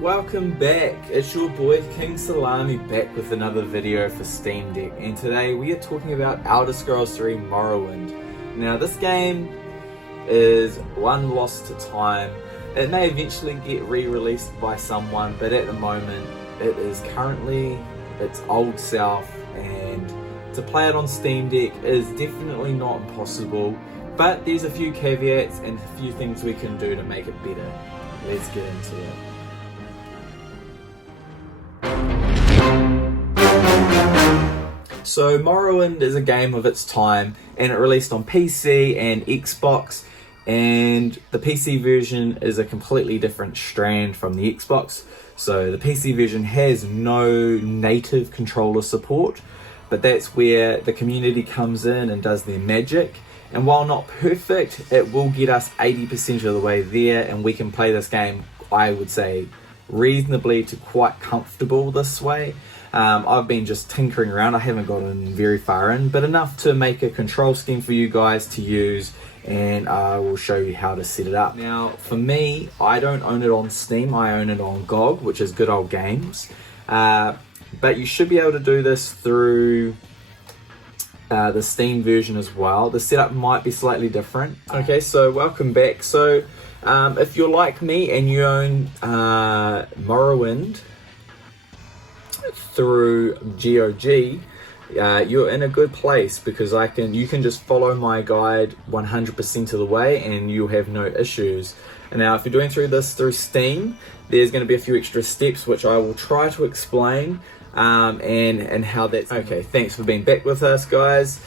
Welcome back, it's your boy King Salami back with another video for Steam Deck, and today we are talking about Elder Scrolls 3 Morrowind. Now this game is one lost to time. It may eventually get re-released by someone, but at the moment it is currently its old self, and to play it on Steam Deck is definitely not impossible, but there's a few caveats and a few things we can do to make it better. Let's get into it. So Morrowind is a game of its time, and it released on PC and Xbox, and the PC version is a completely different strand from the Xbox. So the PC version has no native controller support, but that's where the community comes in and does their magic. And while not perfect, it will get us 80% of the way there, and we can play this game, I would say, reasonably to quite comfortable this way. I've been just tinkering around, I haven't gotten very far in, but enough to make a control scheme for you guys to use, and I will show you how to set it up. Now for me, I don't own it on Steam, I own it on GOG, which is Good Old Games, but you should be able to do this through the Steam version as well. The setup might be slightly different. Okay, so welcome back. So if you're like me and you own Morrowind through GOG, you're in a good place, because you can just follow my guide 100% of the way and you'll have no issues. And now if you're doing this through Steam, there's going to be a few extra steps which I will try to explain, and how that's... Okay, thanks for being back with us, guys.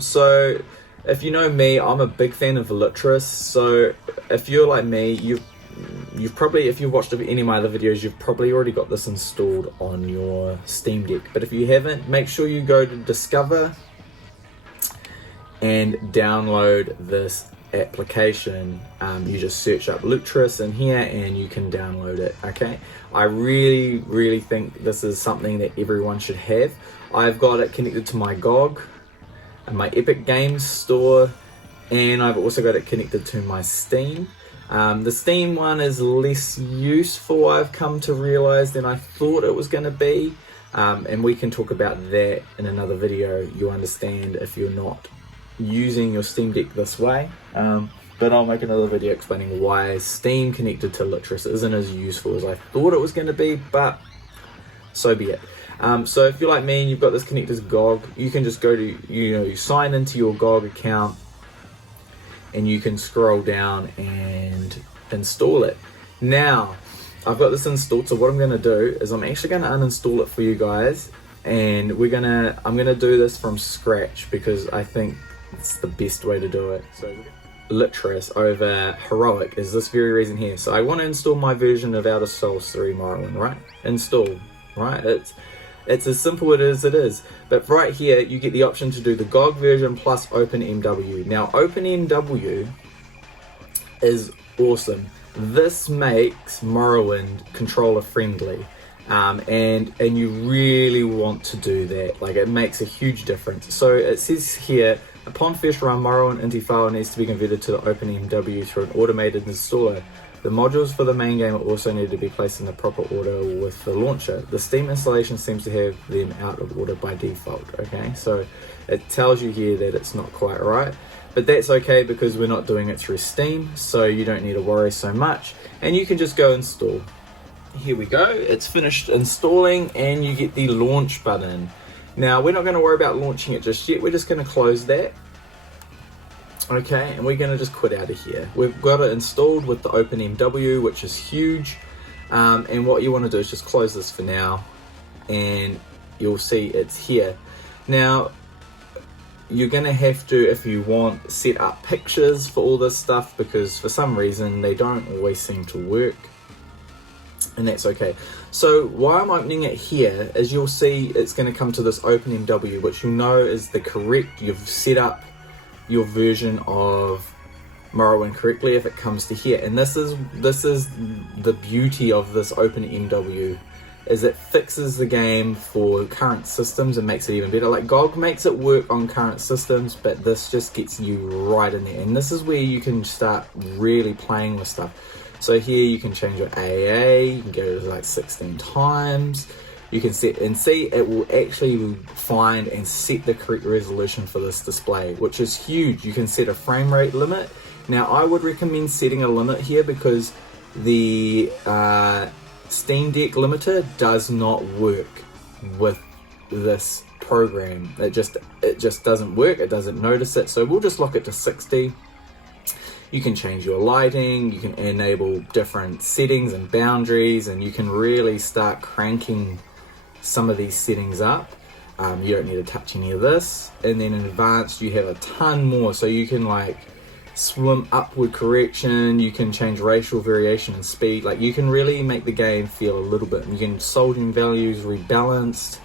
So if you know me, I'm a big fan of Elitris, so if you're like me, you've probably, if you've watched any of my other videos, you've probably already got this installed on your Steam Deck. But if you haven't, make sure you go to Discover and download this application. You just search up Elitris in here and you can download it. Okay, I really think this is something that everyone should have. I've got it connected to my GOG and my Epic Games store, and I've also got it connected to my Steam. The Steam one is less useful, I've come to realize, than I thought it was going to be, and we can talk about that in another video. You'll understand if you're not using your Steam Deck this way, but I'll make another video explaining why Steam connected to Elitris isn't as useful as I thought it was going to be, but so be it. So if you're like me and you've got this connected to GOG, you can just go to, you sign into your GOG account, and you can scroll down and install it. Now, I've got this installed, so what I'm gonna do is I'm actually gonna uninstall it for you guys, and I'm gonna do this from scratch because I think it's the best way to do it. So Elitris over Heroic is this very reason here. So I want to install my version of Elder Scrolls 3 Morrowind, right? Install, right? It's as simple as it is. But right here, you get the option to do the GOG version plus OpenMW. Now, OpenMW is awesome. This makes Morrowind controller friendly. And you really want to do that. Like, it makes a huge difference. So it says here, upon first run, Morrowind INI file needs to be converted to the OpenMW through an automated installer. The modules for the main game also need to be placed in the proper order with the launcher. The Steam installation seems to have them out of order by default. Okay, so it tells you here that it's not quite right, but that's okay because we're not doing it through Steam, so you don't need to worry so much, and you can just go install. Here we go, it's finished installing, and you get the launch button. Now we're not going to worry about launching it just yet, we're just going to close that. Okay, and we're going to just quit out of here. We've got it installed with the OpenMW, which is huge, and what you want to do is just close this for now, and you'll see it's here. Now you're going to have to, if you want, set up pictures for all this stuff, because for some reason they don't always seem to work, and that's okay. So while I'm opening it here, as you'll see, it's going to come to this OpenMW, which you know is the correct, you've set up your version of Morrowind correctly if it comes to here. And this is the beauty of this OpenMW, is it fixes the game for current systems and makes it even better. Like GOG makes it work on current systems, but this just gets you right in there. And this is where you can start really playing with stuff. So here you can change your AA, you can go to like 16 times. You can set and see it will actually find and set the correct resolution for this display, which is huge. You can set a frame rate limit. Now I would recommend setting a limit here because the Steam Deck limiter does not work with this program. It just doesn't work. It doesn't notice it. So we'll just lock it to 60. You can change your lighting, you can enable different settings and boundaries, and you can really start cranking some of these settings up. You don't need to touch any of this. And then in advanced you have a ton more, so you can like swim upward correction, you can change racial variation and speed. Like you can really make the game feel a little bit. You can soldering values rebalanced,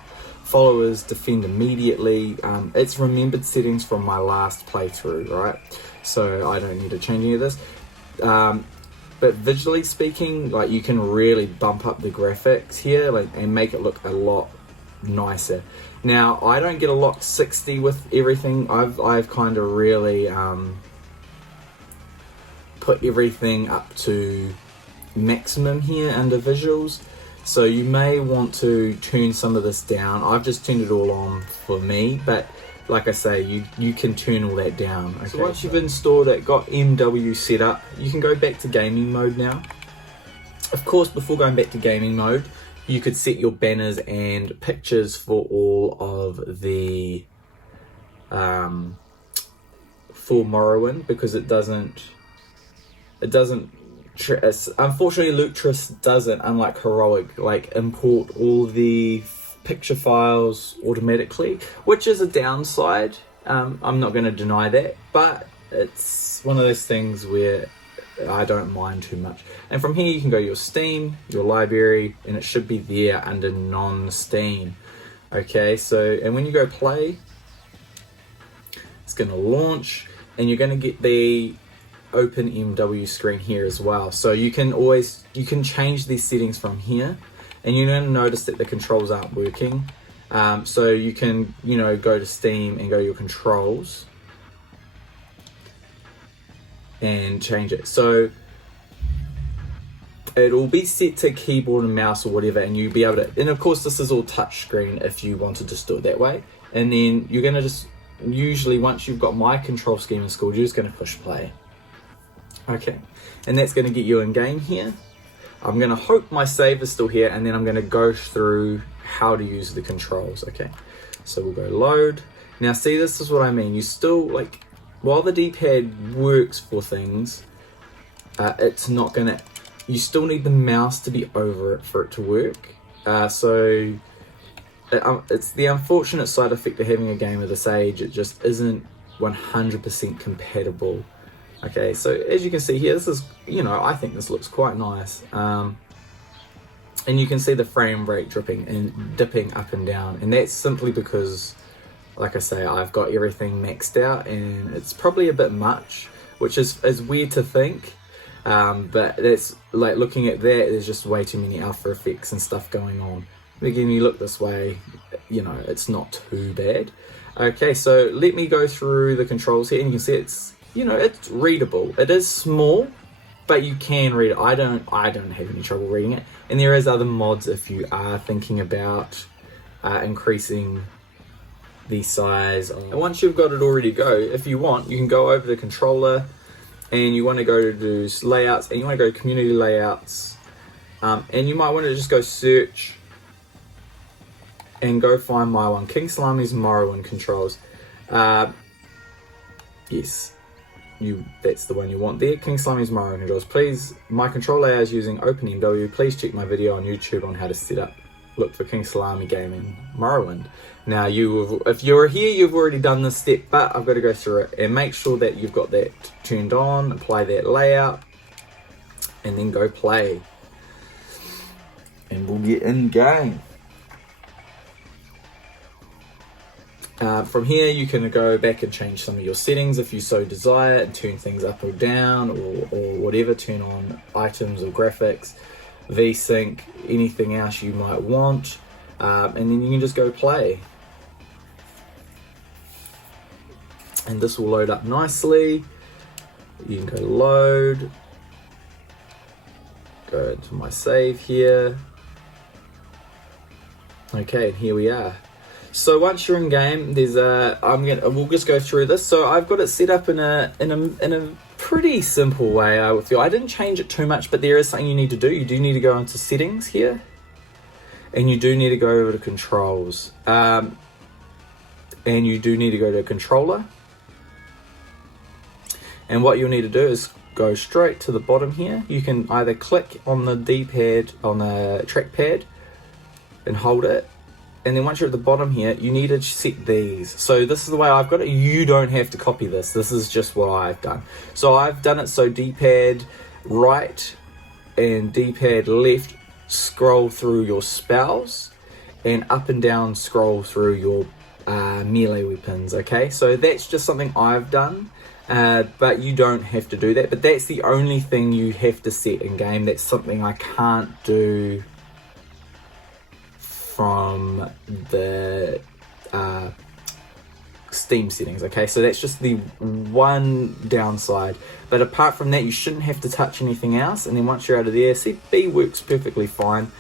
followers defend immediately. It's remembered settings from my last playthrough, right? So I don't need to change any of this. But visually speaking, like you can really bump up the graphics here, like, and make it look a lot nicer. Now I don't get a lock 60 with everything. I've kind of really put everything up to maximum here under visuals. So you may want to turn some of this down. I've just turned it all on for me, but like I say, you can turn all that down. Okay? So once you've installed it, got MW set up, you can go back to gaming mode now. Of course, before going back to gaming mode, you could set your banners and pictures for all of the for Morrowind, because it doesn't unfortunately Lutris doesn't, unlike Heroic, like import all the picture files automatically, which is a downside. I'm not going to deny that, but it's one of those things where I don't mind too much. And from here you can go your Steam, your library, and it should be there under non-Steam. Okay, so and when you go play, it's going to launch and you're going to get the open MW screen here as well. So you can change these settings from here, and you're going to notice that the controls aren't working. So you can, go to Steam and go to your controls and change it. So it'll be set to keyboard and mouse or whatever, and you'll be able to, and of course this is all touch screen if you want to just do it that way. And then you're going to just, usually once you've got my control scheme installed, you're just going to push play. Okay, and that's going to get you in game here. I'm going to hope my save is still here, and then I'm going to go through how to use the controls. Okay, so we'll go load. Now see, this is what I mean. You still, like, while the D-pad works for things, it's not going to, you still need the mouse to be over it for it to work. So it's the unfortunate side effect of having a game of this age. It just isn't 100% compatible. Okay, so as you can see here, this is, I think this looks quite nice. And you can see the frame rate dipping up and down. And that's simply because, like I say, I've got everything maxed out, and it's probably a bit much, which is weird to think. But that's, like, looking at that, there's just way too many alpha effects and stuff going on. Again, you look this way, it's not too bad. Okay, so let me go through the controls here, and you can see it's, it's readable. It is small, but you can read it. I don't have any trouble reading it. And there is other mods if you are thinking about increasing the size. And once you've got it all ready to go, if you want, you can go over to controller, and you want to go to layouts, and you want to go to community layouts, and you might want to just go search and go find my one, King Salami's Morrowind controls. Yes. That's the one you want there. King Salami's Morrowind controls. Please, my control layout is using OpenMW. Please check my video on YouTube on how to set up. Look for King Salami Gaming Morrowind. Now, if you're here, you've already done this step, but I've got to go through it and make sure that you've got that turned on. Apply that layout, and then go play. And we'll get in game. From here you can go back and change some of your settings if you so desire, and turn things up or down, or whatever, turn on items or graphics, VSync, anything else you might want, and then you can just go play. And this will load up nicely. You can go load, go to my save here. Okay, here we are. So once you're in game, there's we'll just go through this. So I've got it set up in a pretty simple way. I feel I didn't change it too much, but there is something you need to do. You do need to go into settings here, and you do need to go over to controls, and you do need to go to controller. And what you'll need to do is go straight to the bottom here. You can either click on the D-pad on the trackpad and hold it. And then once you're at the bottom here, you need to set these. So this is the way I've got it. You don't have to copy this. This is just what I've done. So I've done it so D-pad right and D-pad left scroll through your spells, and up and down scroll through your melee weapons, okay? So that's just something I've done, but you don't have to do that. But that's the only thing you have to set in game. That's something I can't do from the Steam settings, okay? So that's just the one downside. But apart from that, you shouldn't have to touch anything else. And then once you're out of there, see, B works perfectly fine.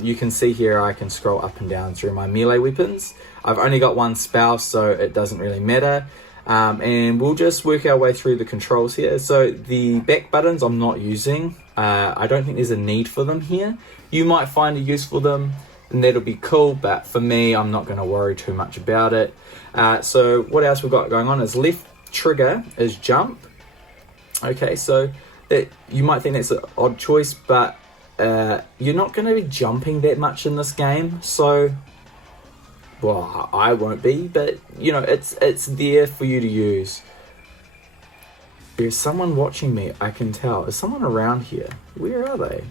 You can see here I can scroll up and down through my melee weapons. I've only got one spell, so it doesn't really matter. And we'll just work our way through the controls here. So the back buttons I'm not using. I don't think there's a need for them here. You might find a use for them, and that'll be cool, but for me, I'm not going to worry too much about it. So what else we've got going on is left trigger is jump. Okay, so that you might think that's an odd choice, but you're not going to be jumping that much in this game. So, well, I won't be, but you know, it's there for you to use. There's someone watching me, I can tell. Is someone around here? Where are they?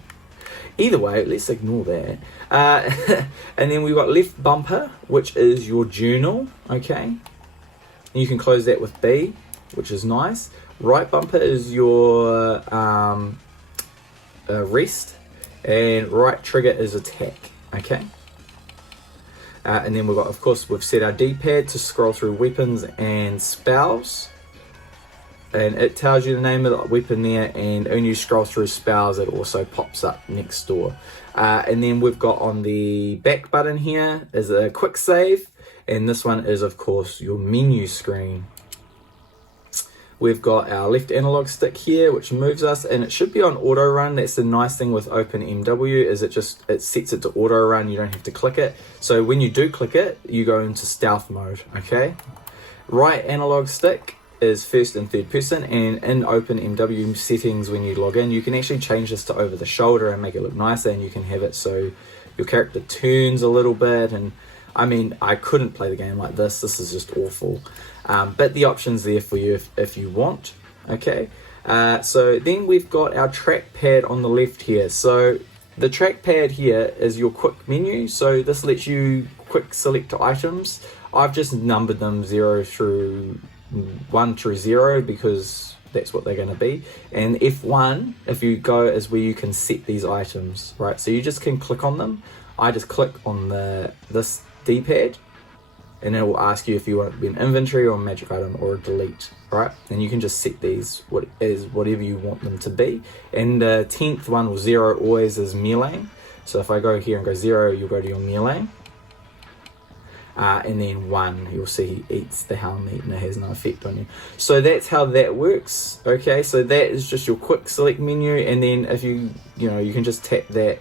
Either way, let's ignore that. And then we've got left bumper, which is your journal, okay? And you can close that with B, which is nice. Right bumper is your rest, and right trigger is attack, okay? And then we've got, of course, we've set our D-pad to scroll through weapons and spells. And it tells you the name of the weapon there, and when you scroll through spells, it also pops up next door. And then we've got on the back button here is a quick save, and this one is, of course, your menu screen. We've got our left analog stick here, which moves us, and it should be on auto run. That's the nice thing with OpenMW, is it sets it to auto run. You don't have to click it. So when you do click it, you go into stealth mode, okay? Right analog stick is first and third person, and in OpenMW settings, when you log in, you can actually change this to over the shoulder and make it look nicer, and you can have it so your character turns a little bit. And I mean, I couldn't play the game like this. This is just awful. But the option's there for you if you want, okay? So then we've got our trackpad on the left here. So the trackpad here is your quick menu. So this lets you quick select items. I've just numbered them 1 through 0 because that's what they're going to be. And F1, if you go, is where you can set these items, right? So you just can click on them. I just click on this D-pad, and it will ask you if you want it to be an inventory or a magic item or a delete, right? And you can just set these whatever you want them to be. And the 10th one, or 0, always is melee. So if I go here and go 0, you'll go to your melee. And then 1, you'll see he eats the helmet and it has no effect on you. So that's how that works, okay? So that is just your quick select menu, and then if you can just tap that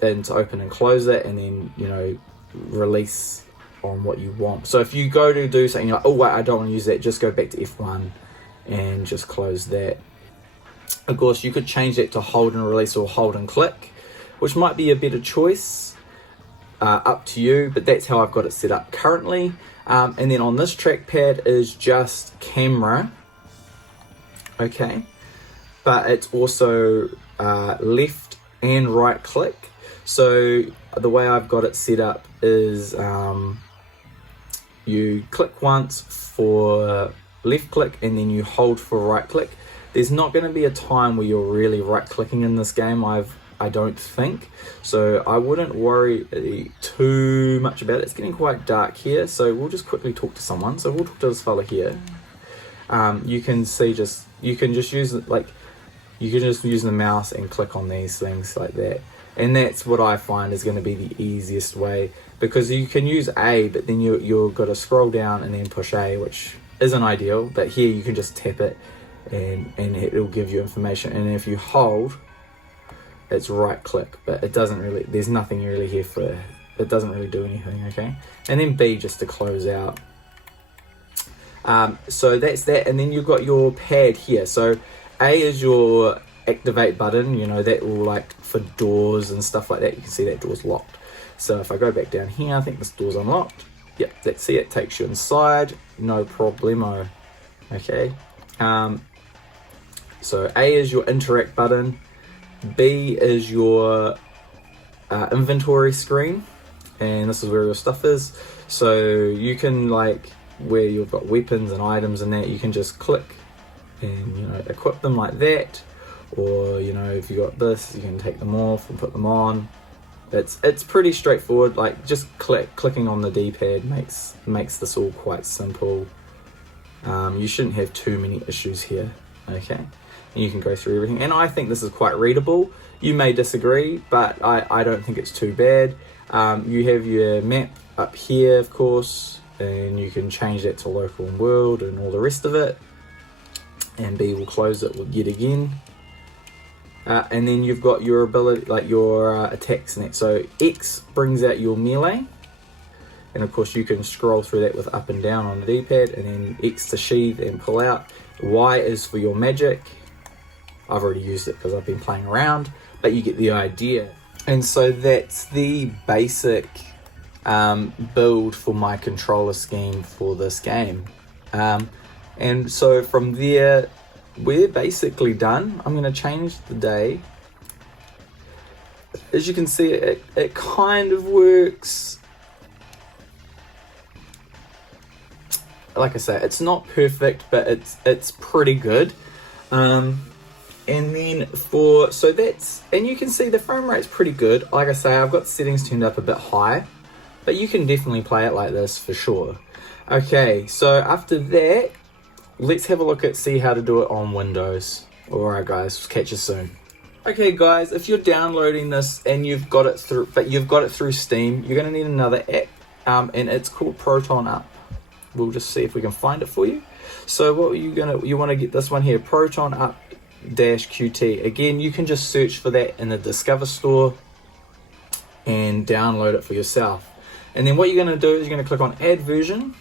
and to open and close it, and then, release on what you want. So if you go to do something, you're like, oh wait, I don't want to use that, just go back to F1 and just close that. Of course, you could change that to hold and release or hold and click, which might be a better choice. Up to you, but that's how I've got it set up currently. And then on this trackpad is just camera, okay, but it's also left and right click. So the way I've got it set up is you click once for left click, and then you hold for right click. There's not going to be a time where you're really right clicking in this game, I don't think, so I wouldn't worry too much about it. It's getting quite dark here, so we'll just quickly talk to someone. So we'll talk to this fella here. You can see you can just use it, like, you can just use the mouse and click on these things like that. And that's what I find is going to be the easiest way, because you can use A, but then you've got to scroll down and then push A, which isn't ideal. But here you can just tap it and it'll give you information. And if you hold, it's right click, but it doesn't really, there's nothing really here for, it doesn't really do anything, okay? And then B just to close out. So that's that, and then you've got your pad here. So A is your activate button, you know, that will, like, for doors and stuff like that. You can see that door's locked. So if I go back down here, I think this door's unlocked. Yep, that's it, takes you inside, no problemo, okay? So A is your interact button, B is your inventory screen, and this is where your stuff is. So you can, like, where you've got weapons and items and that, you can just click and, you know, equip them like that. Or, you know, if you got this, you can take them off and put them on. It's pretty straightforward. Like, just clicking on the D-pad makes this all quite simple. You shouldn't have too many issues here, okay? And you can go through everything, and I think this is quite readable. You may disagree, but I don't think it's too bad. You have your map up here, of course, and you can change that to local and world and all the rest of it, and B will close it yet again. And then you've got your ability, like your attacks and that. So X brings out your melee, and of course you can scroll through that with up and down on the D-pad, and then X to sheath and pull out. Y is for your magic. I've already used it because I've been playing around, but you get the idea. And so that's the basic build for my controller scheme for this game. And so from there, we're basically done. I'm going to change the day. As you can see, it kind of works. Like I say, it's not perfect, but it's pretty good. And then and you can see the frame rate's pretty good. Like I say, I've got settings turned up a bit high, but you can definitely play it like this for sure. Okay, so after that, let's have a look at see how to do it on Windows. Alright guys, catch you soon. Okay guys, if you're downloading this and you've got it through Steam, you're gonna need another app, and it's called Proton Up. We'll just see if we can find it for you. So what you want to get this one here, Proton Up -QT. Again, you can just search for that in the Discover store and download it for yourself. And then what you're going to do is you're going to click on Add Version,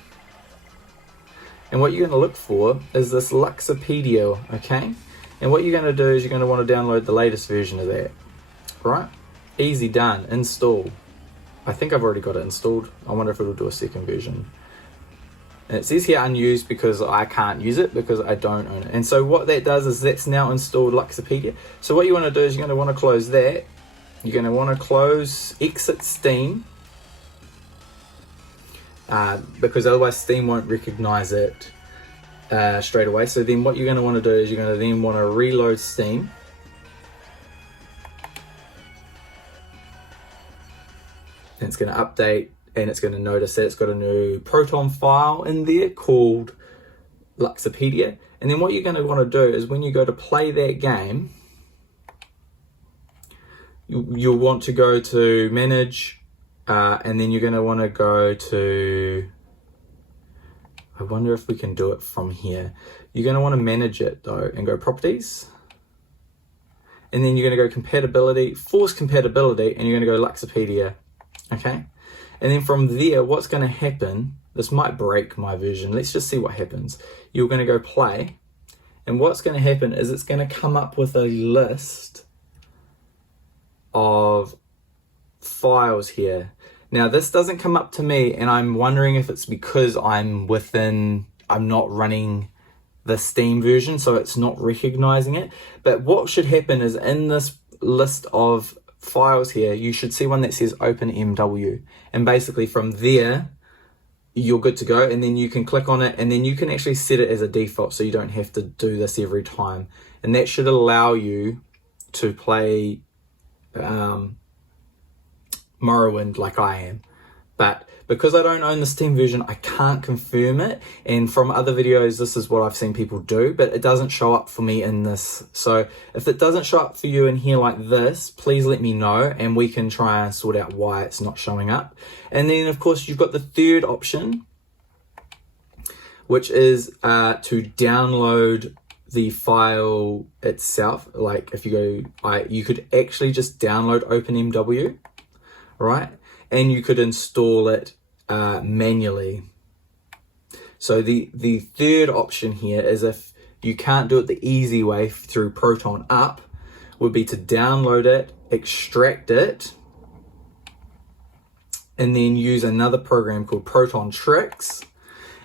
and what you're going to look for is this Luxopedia, okay? And what you're going to do is you're going to want to download the latest version of that, right? Easy done. Install. I think I've already got it installed. I wonder if it'll do a second version. And it says here unused because I can't use it because I don't own it. And so what that does is that's now installed Luxopedia. So what you want to do is you're going to want to close that. You're going to want to exit Steam, because otherwise Steam won't recognize it straight away. So then what you're going to want to do is you're going to then want to reload Steam. And it's going to update, and it's going to notice that it's got a new Proton file in there called Luxopedia. And then what you're going to want to do is when you go to play that game, you'll want to go to Manage, and then you're going to want to go to, I wonder if we can do it from here. You're going to want to manage it though and go Properties. And then you're going to go Compatibility, Force Compatibility, and you're going to go Luxopedia. Okay? And then from there, what's going to happen, this might break my version. Let's just see what happens. You're going to go play. And what's going to happen is it's going to come up with a list of files here. Now, this doesn't come up to me, and I'm wondering if it's because I'm not running the Steam version, so it's not recognizing it. But what should happen is in this list of files here, you should see one that says OpenMW, and basically from there you're good to go, and then you can click on it, and then you can actually set it as a default so you don't have to do this every time, and that should allow you to play Morrowind like I am. but because I don't own the Steam version, I can't confirm it. And from other videos, this is what I've seen people do, but it doesn't show up for me in this. So if it doesn't show up for you in here like this, please let me know and we can try and sort out why it's not showing up. And then of course you've got the third option, which is to download the file itself. Like if you go, you could actually just download OpenMW, right? And you could install it manually. So the third option here is, if you can't do it the easy way through Proton Up, would be to download it, extract it, and then use another program called Proton Tricks.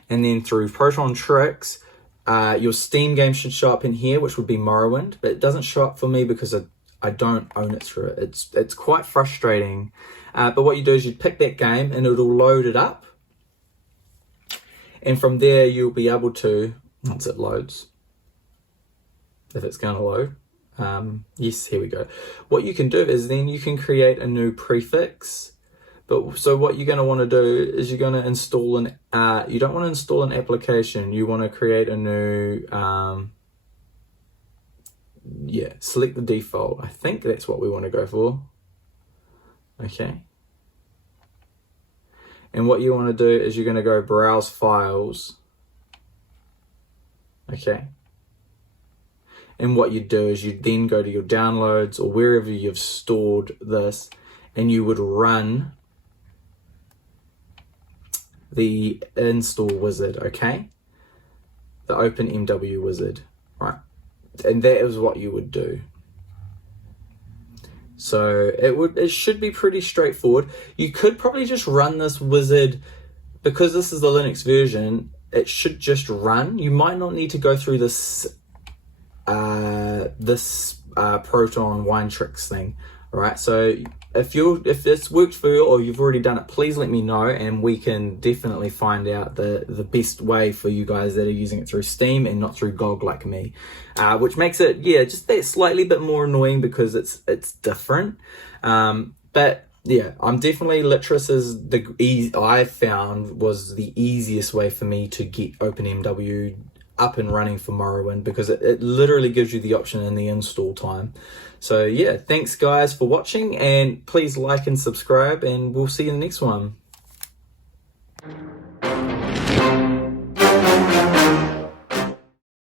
And then through Proton Tricks, your Steam game should show up in here, which would be Morrowind, but it doesn't show up for me because I don't own it through it. It's quite frustrating. But what you do is you pick that game and it'll load it up. And from there you'll be able to, once it loads, if it's going to load, yes, here we go. What you can do is then you can create a new prefix. But so what you're going to want to do is you're going to install an, you don't want to install an application. You want to create a new, select the default. I think that's what we want to go for. Okay. And what you want to do is you're going to go browse files. Okay. And what you do is you then go to your downloads or wherever you've stored this, and you would run the install wizard, okay? The OpenMW wizard, right? And that is what you would do. So it should be pretty straightforward. You could probably just run this wizard, because this is the Linux version, it should just run. You might not need to go through this Proton wine tricks thing. All right, so if this worked for you or you've already done it, please let me know and we can definitely find out the best way for you guys that are using it through Steam and not through GOG like me, which makes it, just that slightly bit more annoying because it's different. But yeah, I'm definitely, Litris is I found was the easiest way for me to get OpenMW up and running for Morrowind, because it literally gives you the option in the install time. So yeah, thanks guys for watching, and please like and subscribe, and we'll see you in the next one.